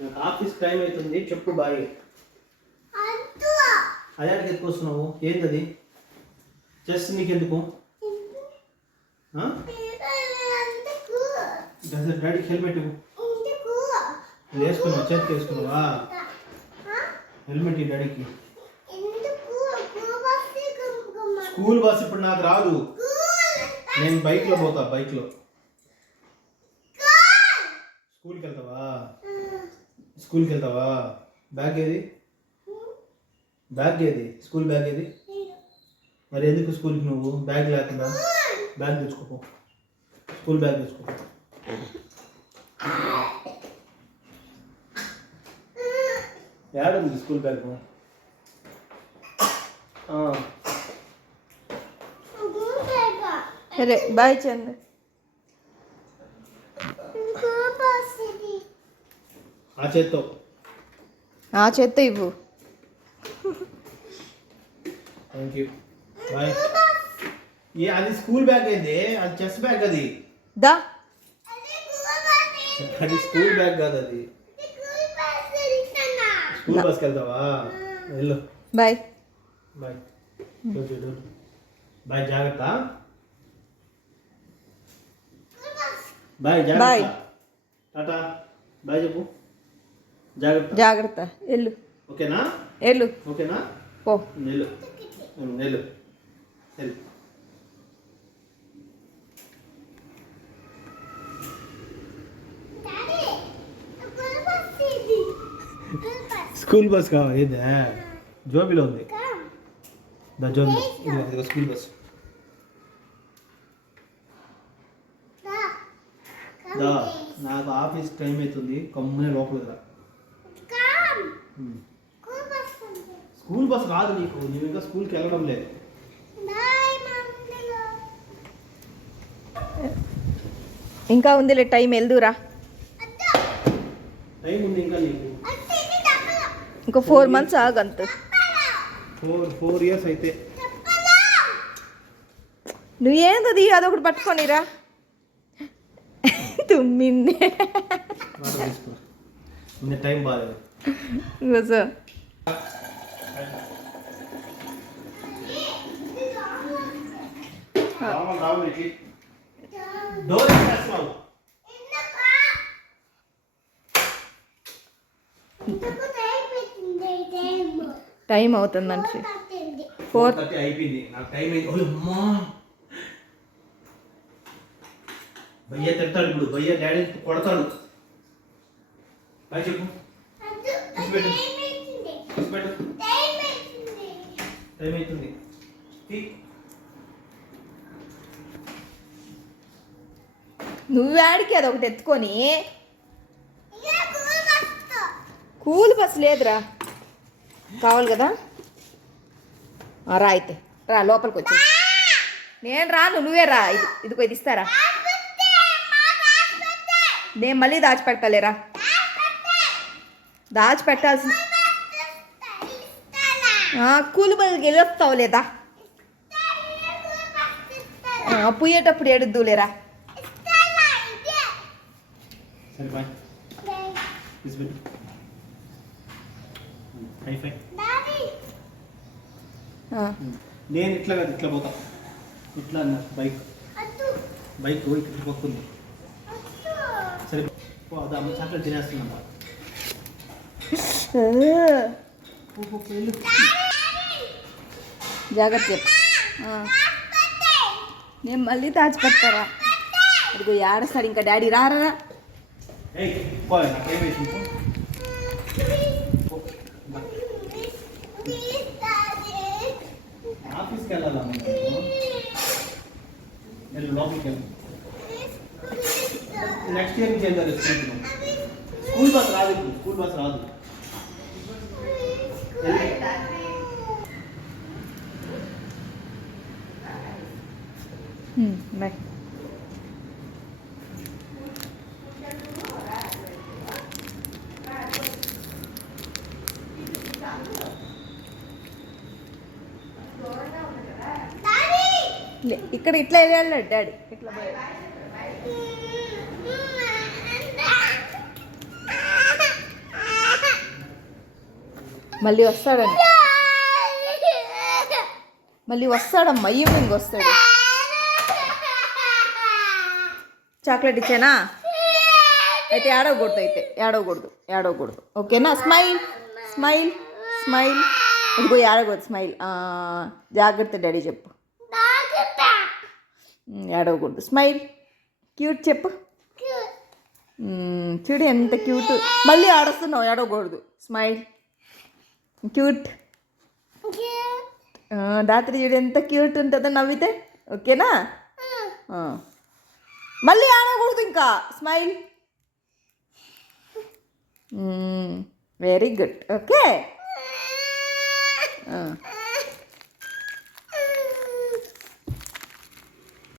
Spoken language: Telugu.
నాకు ఆఫీస్ టైం అవుతుంది, చెప్పు బాయ్. అయాడికి ఎత్తుకొస్తున్నావు, ఏంటది? చెస్ నీకెందుకు? డాడీకి హెల్మెట్ ఇవ్వు. వేసుకున్నావు, చేతికి వేసుకున్నావా? హెల్మెట్ ఈ డాడీకి. స్కూల్ బస్ ఇప్పుడు నాకు రాదు, నేను బైక్లో పోతా. బైక్లో స్కూల్కి వెళ్తావా? స్కూల్కి వెళ్తావా? బ్యాగ్ ఏది? బ్యాగ్ ఏది? స్కూల్ బ్యాగ్ ఏది? మరి ఎందుకు స్కూల్కి నువ్వు బ్యాగ్ లేకుండా? బ్యాగ్ తెచ్చుకోపో, స్కూల్ బ్యాగ్ తెచ్చుకో. ఏడుంది స్కూల్ బ్యాగ్? సరే బాయ్ చంద్ర. ఆ చేత్తో ఇవ్వు. Thank you, bye. అది స్కూల్ బ్యాగ్ ఏంది? అది చెస్ బ్యాగ్. అది దా, అది స్కూల్ బ్యాగ్ కాదు, అది స్కూల్ బస్కి వెళ్తావా? వెళ్ళు. Bye bye. బాయ్, జాగ్రత్త. Bye, bye. జాగ్రత్త. టాటా, బాయ్ చెప్పు. జాగ్రత్త. జాగ్రత్త. వెళ్ళు. ఓకేనా? వెళ్ళు. ఓకేనా? పో. వెళ్ళు, వెళ్ళు, వెళ్ళు. స్కూల్ బస్ కావాలి. ఏదే జోబీలో ఉంది, దా జోబీ. ఇది స్కూల్ బస్. దా, నాకు ఆఫీస్ టైం అవుతుంది, కమ్మునే లోపలికి రా. స్కూల్ బస్ కాదు నీకు, నువ్వు ఇంకా స్కూల్కి వెళ్ళడం లేదు. ఇంకా ఉందిలే టైం, వెళ్దురా. టైం ఉంది ఇంకా నీకు. ఇంకో 4 months ఆగంత. 4 years అయితే. నువ్వేందది అదొకటి పట్టుకొనిరా. తుమ్మింది. టైం బాగాలేదు. డోర్ వేసేస్తున్నావు. టైం అవుతుందంట. 4:30 అయిపోయింది, నాకు టైం అయింది. అమ్మా, భయ్య తిడతాడు ఇప్పుడు. భయ్య డాడీ కొడతాడు. బాయ్ చెప్పు. టైం అవుతుంది. నువ్వాడికి అదొకటి ఎత్తుకొని. కూల్ బస్ లేదురా, కావాలి కదా. రా అయితే, రా లోపలికి వచ్చి. నేను రాను, నువ్వే రా. ఇదిగో ఇది ఇస్తారా? నేను మళ్ళీ దాచిపెడతాలేరా. దాచిపెట్టాల్సిన కూలి బస్కి వెళ్ళొస్తావు లేదా? పుయ్యేటప్పుడు ఏడుద్దులేరా. సరే బాయ్. నేను ఇట్లా కాదు, ఇట్లా పోతా. ఇట్లా అన్న బైక్ ఇట్లా పక్కుంది. సరే పో, అది అమ్మ చాక్లెట్ తినేస్తున్నా. జాగ్రత్త చెప్పు. నేను మళ్ళీ దాచిపెడతారా? అదిగో ఏడస్తాడు ఇంకా డాడీ. రారా. ఆఫీస్కి వెళ్ళాలా? లోపలికి వెళ్ళి నెక్స్ట్ ఇయర్ నుంచి వెళ్తారు. స్కూల్ బస్ రాదు, స్కూల్ బస్ రాదు. బాయ్. ఇక్కడ ఇట్లా వెళ్ళాడు డాడీ. ఇట్లా మళ్ళీ వస్తాడండి, మళ్ళీ వస్తాడమ్మా, ఈవినింగ్ వస్తాడు. చాక్లెట్ ఇచ్చానా? అయితే ఏడవకూడదు, అయితే ఏడవకూడదు. ఓకేనా? Smile smile smile. ఇదిగో ఏడవకూడదు, స్మైల్. జాగ్రత్త డాడీ చెప్పు. ఏడవకూడదు, స్మైల్. క్యూట్ చెప్పు. చూడు ఎంత క్యూట్. మళ్ళీ ఆడుస్తున్నావు, ఏడవకూడదు, స్మైల్. క్యూట్. రాత్రి చూడు ఎంత క్యూట్ ఉంటుందో నవ్వితే. ఓకేనా? మళ్ళీ ఆడకూడదు ఇంకా, స్మైల్. Very good. ఓకే.